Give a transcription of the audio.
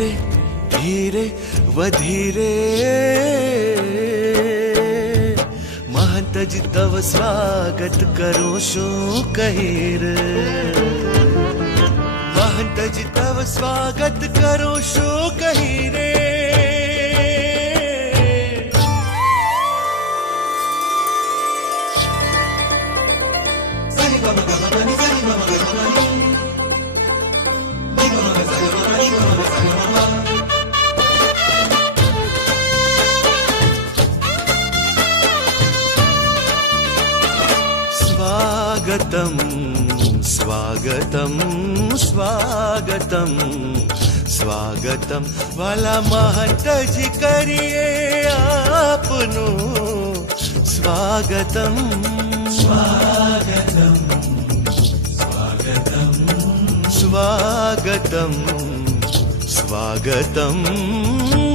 ધીરે ધીરે વધીરે મહંતજી તવ સ્વાગત કરો શું કહી રે મહંતજી તવ સ્વાગત કરો શું કહી રે સ્વાગતમ સ્વાગતમ સ્વાગતમ સ્વાગતમ વાલા મહંતજી કરીએ આપનું સ્વાગતમ સ્વાગતમ સ્વાગતમ સ્વાગતમ સ્વાગતમ